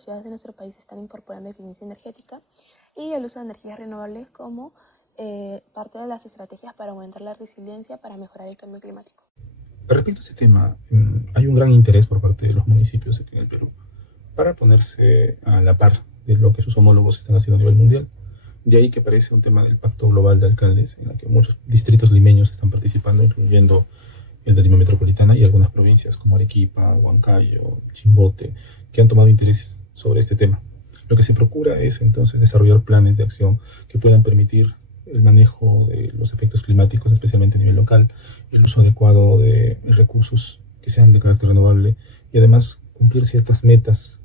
las ciudades de nuestro país están incorporando eficiencia energética y el uso de energías renovables como parte de las estrategias para aumentar la resiliencia para mejorar el cambio climático. Respecto a este tema, hay un gran interés por parte de los municipios aquí en el Perú para ponerse a la par de lo que sus homólogos están haciendo a nivel mundial. De ahí que parece un tema del Pacto Global de Alcaldes, en el que muchos distritos limeños están participando, incluyendo el de Lima Metropolitana y algunas provincias como Arequipa, Huancayo, Chimbote, que han tomado interés sobre este tema. Lo que se procura es entonces desarrollar planes de acción que puedan permitir el manejo de los efectos climáticos, especialmente a nivel local, el uso adecuado de recursos que sean de carácter renovable y además cumplir ciertas metas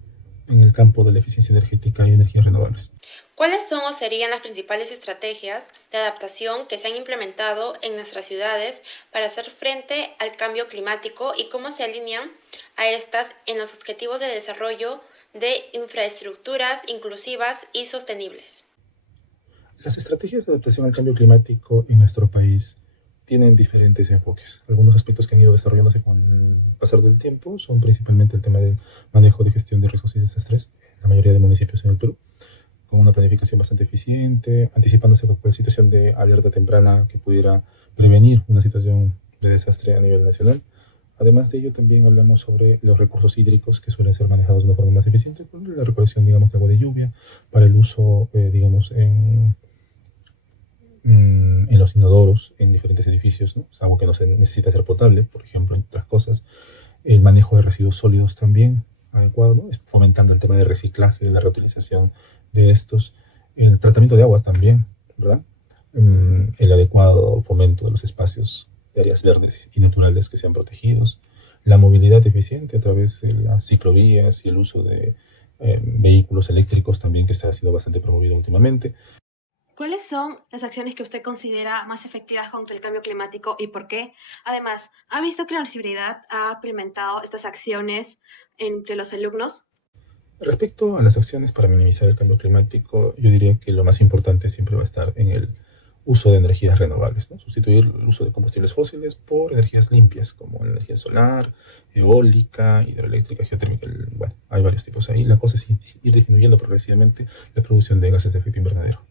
en el campo de la eficiencia energética y energías renovables. ¿Cuáles son o serían las principales estrategias de adaptación que se han implementado en nuestras ciudades para hacer frente al cambio climático y cómo se alinean a estas en los objetivos de desarrollo de infraestructuras inclusivas y sostenibles? Las estrategias de adaptación al cambio climático en nuestro país tienen diferentes enfoques. Algunos aspectos que han ido desarrollándose con el pasar del tiempo son principalmente el tema del manejo de gestión de riesgos y desastres en la mayoría de municipios en el Perú, con una planificación bastante eficiente, anticipándose a cualquier situación de alerta temprana que pudiera prevenir una situación de desastre a nivel nacional. Además de ello, también hablamos sobre los recursos hídricos que suelen ser manejados de una forma más eficiente, con la recolección, digamos, de agua de lluvia, para el uso, digamos, en los inodoros, en diferentes edificios, ¿no? Es algo que no se necesita ser potable, por ejemplo, entre otras cosas. El manejo de residuos sólidos también adecuado, ¿no? Fomentando el tema de reciclaje, la reutilización de estos, el tratamiento de aguas también, ¿verdad? El adecuado fomento de los espacios de áreas verdes y naturales que sean protegidos, la movilidad eficiente a través de las ciclovías y el uso de vehículos eléctricos también que está siendo bastante promovido últimamente. ¿Cuáles son las acciones que usted considera más efectivas contra el cambio climático y por qué? Además, ¿ha visto que la universidad ha implementado estas acciones entre los alumnos? Respecto a las acciones para minimizar el cambio climático, yo diría que lo más importante siempre va a estar en el uso de energías renovables, ¿no? Sustituir el uso de combustibles fósiles por energías limpias, como la energía solar, eólica, hidroeléctrica, geotérmica. Bueno, hay varios tipos ahí. La cosa es ir disminuyendo progresivamente la producción de gases de efecto invernadero.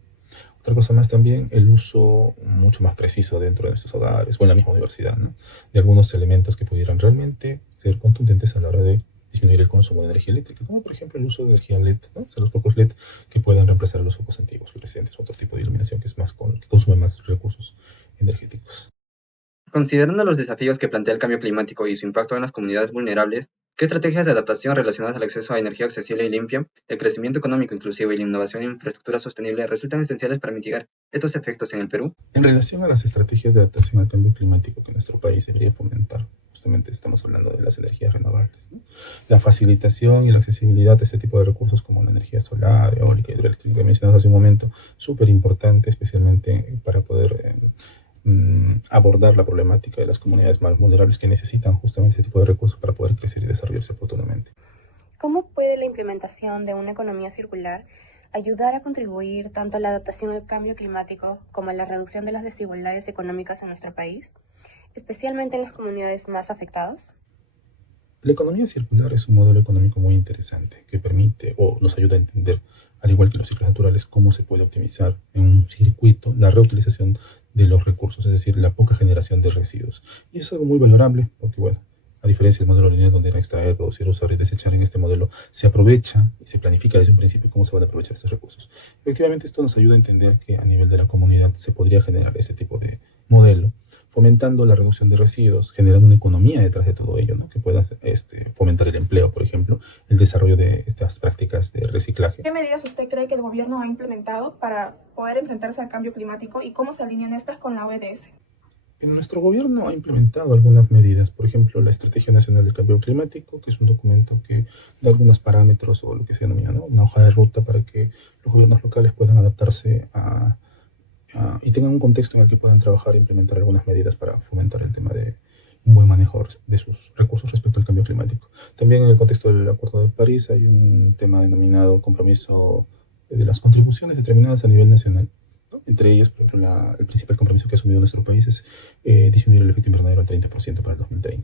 Otra cosa más también, el uso mucho más preciso dentro de nuestros hogares o en la misma universidad, ¿no? De algunos elementos que pudieran realmente ser contundentes a la hora de disminuir el consumo de energía eléctrica, como por ejemplo el uso de energía LED, ¿no? O sea, los focos LED que puedan reemplazar a los focos antiguos, fluorescentes, otro tipo de iluminación que es más que consume más recursos energéticos. Considerando los desafíos que plantea el cambio climático y su impacto en las comunidades vulnerables, ¿qué estrategias de adaptación relacionadas al acceso a energía accesible y limpia, el crecimiento económico inclusivo y la innovación en infraestructura sostenible resultan esenciales para mitigar estos efectos en el Perú? En relación a las estrategias de adaptación al cambio climático que nuestro país debería fomentar, justamente estamos hablando de las energías renovables, ¿no? La facilitación y la accesibilidad de este tipo de recursos como la energía solar, eólica, hidroeléctrica que mencionamos hace un momento, súper importante, especialmente para poder abordar la problemática de las comunidades más vulnerables que necesitan justamente este tipo de recursos para poder crecer y desarrollarse oportunamente. ¿Cómo puede la implementación de una economía circular ayudar a contribuir tanto a la adaptación al cambio climático como a la reducción de las desigualdades económicas en nuestro país, especialmente en las comunidades más afectadas? La economía circular es un modelo económico muy interesante que permite o nos ayuda a entender, al igual que los ciclos naturales, cómo se puede optimizar en un circuito la reutilización de los recursos, es decir, la poca generación de residuos. Y es algo muy valorable porque, bueno, a diferencia del modelo lineal donde era extraer, producir, usar y desechar, en este modelo se aprovecha y se planifica desde un principio cómo se van a aprovechar estos recursos. Efectivamente, esto nos ayuda a entender que a nivel de la comunidad se podría generar este tipo de modelo, fomentando la reducción de residuos, generando una economía detrás de todo ello, ¿no? Que pueda fomentar el empleo, por ejemplo, el desarrollo de estas prácticas de reciclaje. ¿Qué medidas usted cree que el gobierno ha implementado para poder enfrentarse al cambio climático y cómo se alinean estas con la ODS? Nuestro gobierno ha implementado algunas medidas, por ejemplo, la Estrategia Nacional del Cambio Climático, que es un documento que da algunos parámetros o lo que se denomina, ¿no? Una hoja de ruta para que los gobiernos locales puedan adaptarse y tengan un contexto en el que puedan trabajar e implementar algunas medidas para fomentar el tema de un buen manejo de sus recursos respecto al cambio climático. También en el contexto del Acuerdo de París hay un tema denominado compromiso de las contribuciones determinadas a nivel nacional, ¿no? Entre ellas, por ejemplo, el principal compromiso que ha asumido nuestro país es disminuir el efecto invernadero al 30% para el 2030.